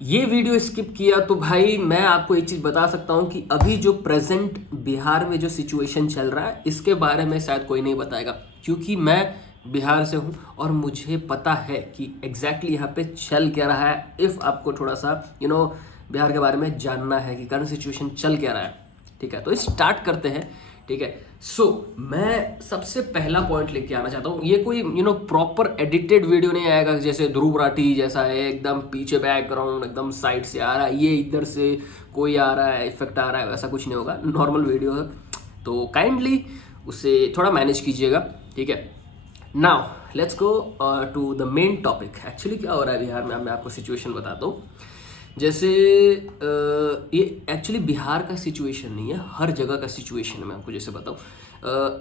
ये video skip किया तो भाई मैं आपको एक चीज़ बता सकता हूँ कि अभी जो प्रेजेंट बिहार में जो सिचुएशन चल रहा है इसके बारे में शायद कोई नहीं बताएगा, क्योंकि मैं बिहार से हूँ और मुझे पता है कि एग्जैक्टली यहाँ पे चल क्या रहा है। इफ़ आपको थोड़ा सा बिहार के बारे में जानना है कि करंट सिचुएशन चल क्या रहा है, ठीक है, तो स्टार्ट करते हैं। ठीक है, मैं सबसे पहला पॉइंट लेके आना चाहता हूँ। ये कोई प्रॉपर एडिटेड वीडियो नहीं आएगा जैसे ध्रुव राठी जैसा है, एकदम पीछे बैकग्राउंड एकदम साइड से आ रहा है, ये इधर से कोई आ रहा है, इफेक्ट आ रहा है, वैसा कुछ नहीं होगा, नॉर्मल वीडियो है। तो काइंडली उसे थोड़ा मैनेज कीजिएगा। ठीक है, now let's go to the main topic. Actually क्या हो रहा है बिहार में, मैं आपको सिचुएशन बताता हूँ। जैसे ये एक्चुअली बिहार का सिचुएशन नहीं है, हर जगह का सिचुएशन है। मैं आपको जैसे बताऊँ,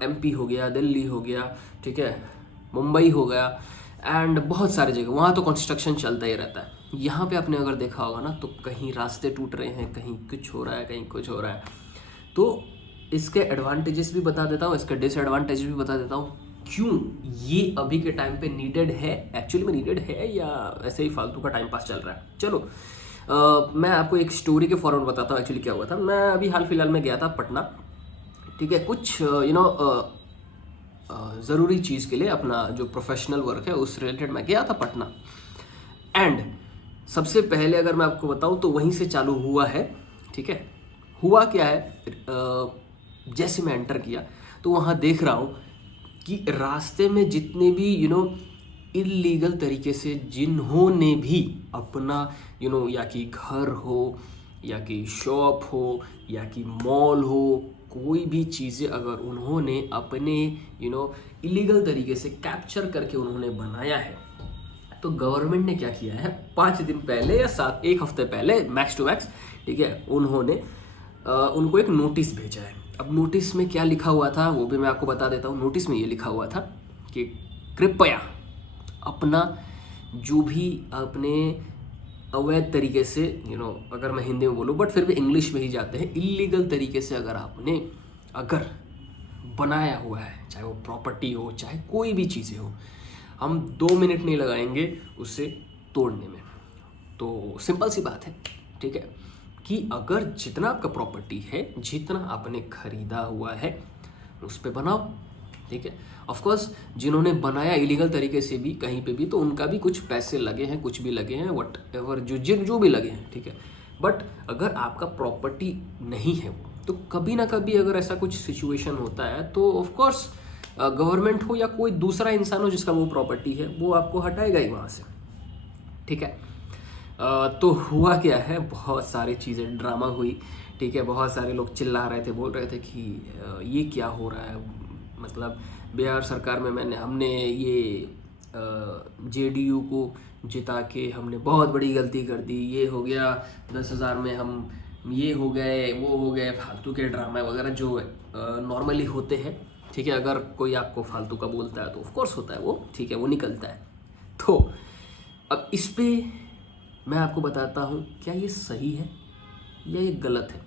एमपी हो गया, दिल्ली हो गया, ठीक है, मुंबई हो गया, एंड बहुत सारे जगह वहाँ तो कंस्ट्रक्शन चलता ही रहता है। यहाँ पे आपने अगर देखा होगा ना, तो कहीं रास्ते टूट रहे हैं, कहीं कुछ हो रहा है, कहीं कुछ हो रहा है। तो इसके एडवांटेजेस भी बता देता हूँ, इसके डिसएडवांटेज भी बता देता हूँ, क्यों ये अभी के टाइम पे नीडेड है, एक्चुअली में नीडेड है या ऐसे ही फालतू का टाइम पास चल रहा है। चलो मैं आपको एक स्टोरी के फॉरवर्ड बताता हूँ। एक्चुअली क्या हुआ था, मैं अभी हाल फिलहाल में गया था पटना। ठीक है, कुछ ज़रूरी चीज़ के लिए, अपना जो प्रोफेशनल वर्क है उस रिलेटेड मैं गया था पटना। एंड सबसे पहले अगर मैं आपको बताऊं तो वहीं से चालू हुआ है। ठीक है, हुआ क्या है, जैसे मैं एंटर किया तो वहाँ देख रहा हूँ कि रास्ते में जितने भी इलीगल तरीके से जिन्होंने भी अपना या कि घर हो या कि शॉप हो या कि मॉल हो, कोई भी चीज़ें अगर उन्होंने अपने इलीगल तरीके से कैप्चर करके उन्होंने बनाया है, तो गवर्नमेंट ने क्या किया है, 5 दिन पहले या 1 हफ्ते पहले मैक्स टू मैक्स, ठीक है, उन्होंने उनको एक नोटिस भेजा है। अब नोटिस में क्या लिखा हुआ था वो भी मैं आपको बता देता हूँ। नोटिस में ये लिखा हुआ था कि कृपया अपना जो भी अपने अवैध तरीके से अगर मैं हिंदी में बोलूँ बट फिर भी इंग्लिश में ही जाते हैं, इलीगल तरीके से अगर आपने अगर बनाया हुआ है, चाहे वो प्रॉपर्टी हो चाहे कोई भी चीज़ें हो, हम 2 मिनट नहीं लगाएंगे उसे तोड़ने में। तो सिंपल सी बात है, ठीक है, कि अगर जितना आपका प्रॉपर्टी है, जितना आपने खरीदा हुआ है, उस पर बनाओ। ठीक है, ऑफ कोर्स जिन्होंने बनाया इलीगल तरीके से भी कहीं पे भी, तो उनका भी कुछ पैसे लगे हैं, कुछ भी लगे हैं, वट एवर जो भी लगे हैं, ठीक है। बट अगर आपका प्रॉपर्टी नहीं है वो, तो कभी ना कभी अगर ऐसा कुछ सिचुएशन होता है तो ऑफ कोर्स गवर्नमेंट हो या कोई दूसरा इंसान हो जिसका वो प्रॉपर्टी है, वो आपको हटाएगा ही वहाँ से। ठीक है, तो हुआ क्या है, बहुत सारी चीज़ें ड्रामा हुई। ठीक है, बहुत सारे लोग चिल्ला रहे थे, बोल रहे थे कि ये क्या हो रहा है, मतलब बिहार सरकार में हमने ये जेडीयू को जिता के हमने बहुत बड़ी गलती कर दी, ये हो गया 10,000 में हम ये हो गए, वो हो गए, फालतू के ड्रामा वगैरह जो नॉर्मली होते हैं। ठीक है, अगर कोई आपको फालतू का बोलता है तो ऑफकोर्स होता है वो, ठीक है, वो निकलता है। तो अब इस पे मैं आपको बताता हूँ क्या ये सही है या ये गलत है।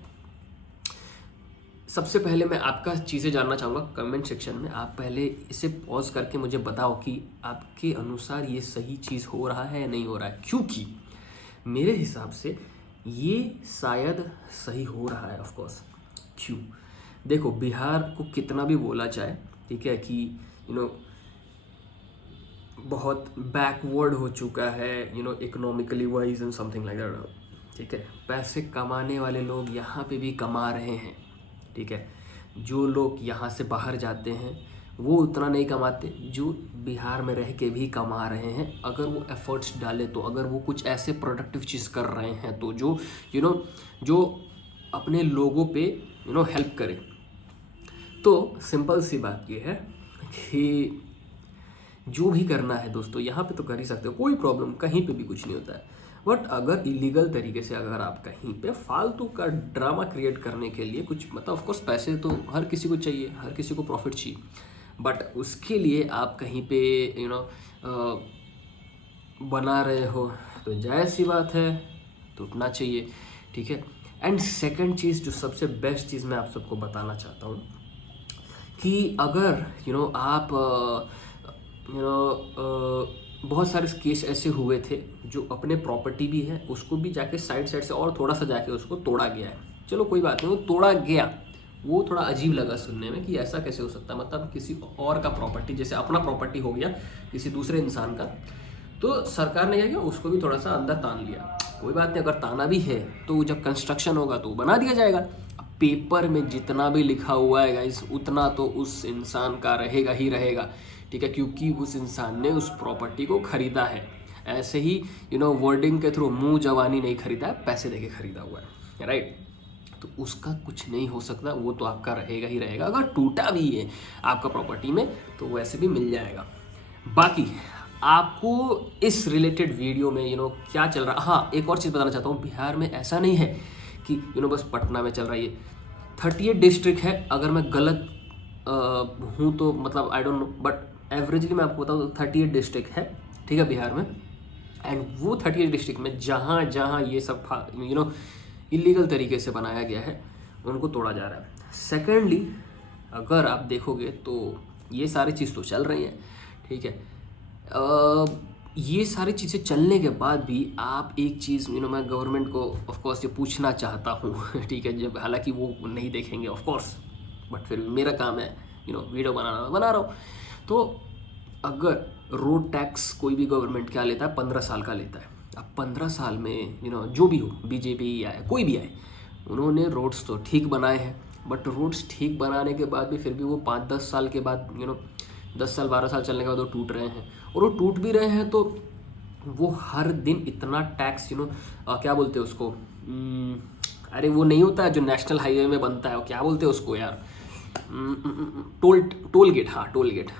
सबसे पहले मैं आपका चीज़ें जानना चाहूँगा कमेंट सेक्शन में। आप पहले इसे पॉज करके मुझे बताओ कि आपके अनुसार ये सही चीज़ हो रहा है या नहीं हो रहा है, क्योंकि मेरे हिसाब से ये शायद सही हो रहा है। ऑफ कोर्स, क्यों, देखो बिहार को कितना भी बोला जाए, ठीक है, कि बहुत बैकवर्ड हो चुका है economically wise and something like that. ठीक है, पैसे कमाने वाले लोग यहाँ पे भी कमा रहे हैं। ठीक है, जो लोग यहाँ से बाहर जाते हैं वो उतना नहीं कमाते, जो बिहार में रह के भी कमा रहे हैं। अगर वो एफर्ट्स डाले तो, अगर वो कुछ ऐसे प्रोडक्टिव चीज़ कर रहे हैं तो जो जो अपने लोगों पे हेल्प करे। तो सिंपल सी बात ये है कि जो भी करना है दोस्तों, यहाँ पे तो कर ही सकते हो, कोई प्रॉब्लम, कहीं पे भी कुछ नहीं होता है। बट अगर इलीगल तरीके से अगर आप कहीं पे फालतू का ड्रामा क्रिएट करने के लिए कुछ, मतलब ऑफ कोर्स पैसे तो हर किसी को चाहिए, हर किसी को प्रॉफिट चाहिए, बट उसके लिए आप कहीं पे बना रहे हो तो जायज़ सी बात है, टूटना चाहिए। ठीक है, एंड सेकंड चीज़, जो सबसे बेस्ट चीज़ मैं आप सबको बताना चाहता हूँ कि अगर आप बहुत सारे केस ऐसे हुए थे जो अपने प्रॉपर्टी भी है उसको भी जाके साइड से और थोड़ा सा जाके उसको तोड़ा गया है। चलो कोई बात नहीं, वो तोड़ा गया, वो थोड़ा अजीब लगा सुनने में कि ऐसा कैसे हो सकता है, मतलब किसी और का प्रॉपर्टी, जैसे अपना प्रॉपर्टी हो गया किसी दूसरे इंसान का, तो सरकार ने क्या किया, उसको भी थोड़ा सा अंदर तान लिया। कोई बात नहीं, अगर ताना भी है तो जब कंस्ट्रक्शन होगा तो बना दिया जाएगा। पेपर में जितना भी लिखा हुआ है गाइस उतना तो उस इंसान का रहेगा ही रहेगा, ठीक है, क्योंकि उस इंसान ने उस प्रॉपर्टी को खरीदा है। ऐसे ही वर्डिंग के थ्रू मुंह जवानी नहीं खरीदा है, पैसे देके खरीदा हुआ है, राइट। तो उसका कुछ नहीं हो सकता, वो तो आपका रहेगा ही रहेगा। अगर टूटा भी है आपका प्रॉपर्टी में तो वैसे भी मिल जाएगा। बाकी आपको इस रिलेटेड वीडियो में क्या चल रहा है, हाँ एक और चीज़ बताना चाहता हूँ, बिहार में ऐसा नहीं है कि बस पटना में चल रहा है ये। 38 डिस्ट्रिक्ट है, अगर मैं गलत हूँ तो मतलब I don't know, but averagely मैं आपको बताऊँ तो 38 डिस्ट्रिक्ट है, ठीक है, बिहार में। एंड वो 38 डिस्ट्रिक्ट में जहाँ जहाँ ये सब इलीगल तरीके से बनाया गया है उनको तोड़ा जा रहा है। सेकेंडली अगर आप देखोगे तो ये सारी चीज़ तो चल रही हैं, ठीक है। ये सारी चीज़ें चलने के बाद भी आप एक चीज़ मैं गवर्नमेंट को ऑफ कोर्स ये पूछना चाहता हूँ ठीक है, जब हालांकि वो नहीं देखेंगे ऑफ कोर्स, बट फिर भी मेरा काम है वीडियो बना रहा हूँ। तो अगर रोड टैक्स कोई भी गवर्नमेंट क्या लेता है, 15 साल का लेता है। अब 15 साल में जो भी हो, बीजेपी आए कोई भी आए, उन्होंने रोड्स तो ठीक बनाए हैं, बट रोड्स ठीक बनाने के बाद भी फिर भी वो 5-10 साल के बाद 10 साल 12 साल चलने के बाद वो टूट रहे हैं। और वो टूट भी रहे हैं तो वो हर दिन इतना टैक्स क्या बोलते हैं उसको, अरे वो नहीं होता है जो नेशनल हाईवे में बनता है, वो क्या बोलते हैं उसको यार, टोल गेट, हाँ टोल गेट,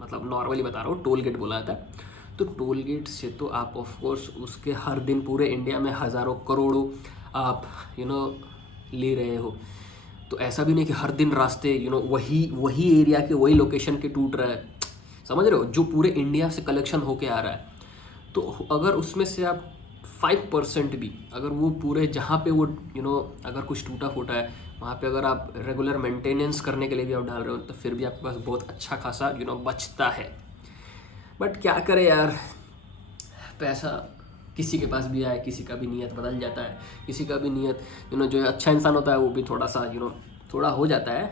मतलब नॉर्मली बता रहा हूँ, टोल गेट बोला जाता है। तो टोल गेट से तो आप ऑफ कोर्स उसके हर दिन पूरे इंडिया में हज़ारों करोड़ों आप ले रहे हो। तो ऐसा भी नहीं कि हर दिन रास्ते वही एरिया के वही लोकेशन के टूट रहा है, समझ रहे हो, जो पूरे इंडिया से कलेक्शन होके आ रहा है। तो अगर उसमें से आप 5% भी, अगर वो पूरे जहाँ पे वो अगर कुछ टूटा फूटा है वहाँ पे अगर आप रेगुलर मेंटेनेंस करने के लिए भी आप डाल रहे हो, तो फिर भी आपके पास बहुत अच्छा खासा बचता है। बट क्या करे यार, पैसा किसी के पास भी आए, किसी का भी नीयत बदल जाता है, किसी का भी नीयत जो अच्छा इंसान होता है वो भी थोड़ा सा थोड़ा हो जाता है,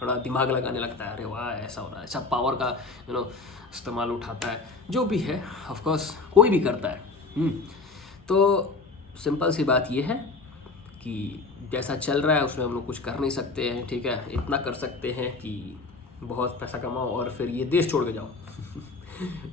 थोड़ा दिमाग लगाने लगता है, अरे वाह ऐसा हो रहा है, सब पावर का इस्तेमाल उठाता है, जो भी है ऑफ कोर्स कोई भी करता है। तो सिंपल सी बात ये है कि जैसा चल रहा है उसमें हम लोग कुछ कर नहीं सकते हैं, ठीक है। इतना कर सकते हैं कि बहुत पैसा कमाओ और फिर ये देश छोड़ के जाओ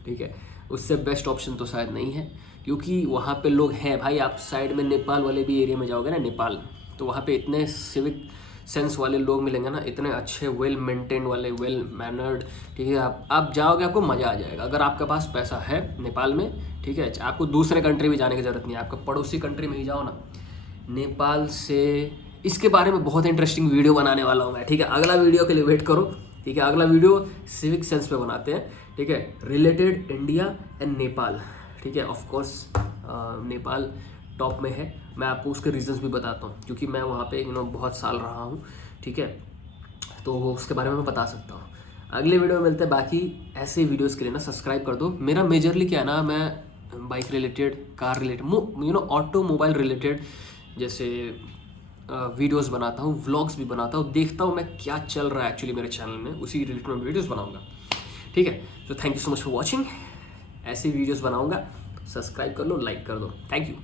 ठीक है, उससे बेस्ट ऑप्शन तो शायद नहीं है, क्योंकि वहाँ पे लोग हैं भाई। आप साइड में नेपाल वाले भी एरिया में जाओगे ना, नेपाल, तो वहाँ पे इतने सिविक सेंस वाले लोग मिलेंगे ना, इतने अच्छे वेल मेंटेन वाले, वेल मैनर्ड, ठीक है। आप जाओगे, आपको मज़ा आ जाएगा अगर आपके पास पैसा है नेपाल में, ठीक है। आपको दूसरे कंट्री भी जाने की ज़रूरत नहीं है, आपका पड़ोसी कंट्री में ही जाओ ना, नेपाल से। इसके बारे में बहुत इंटरेस्टिंग वीडियो बनाने वाला हूँ मैं, ठीक है। अगला वीडियो के लिए वेट करो, ठीक है। अगला वीडियो सिविक सेंस पे बनाते हैं, ठीक है, रिलेटेड इंडिया एंड नेपाल, ठीक है। ऑफ कोर्स नेपाल टॉप में है, मैं आपको उसके रीजंस भी बताता हूँ, क्योंकि मैं वहाँ पे बहुत साल रहा हूँ, ठीक है। तो उसके बारे में मैं बता सकता हूँ। अगले वीडियो में मिलते हैं। बाकी ऐसे वीडियोस के लिए ना सब्सक्राइब कर दो। मेरा मेजरली क्या है ना, मैं bike related, car related, automobile related जैसे वीडियोस बनाता हूँ, व्लॉग्स भी बनाता हूँ, देखता हूँ मैं क्या चल रहा है एक्चुअली मेरे चैनल में, उसी रिलेटेड में वीडियोस बनाऊंगा, ठीक है। तो thank you so much for watching. ऐसी वीडियोस बनाऊंगा, सब्सक्राइब कर लो, लाइक कर दो, थैंक यू।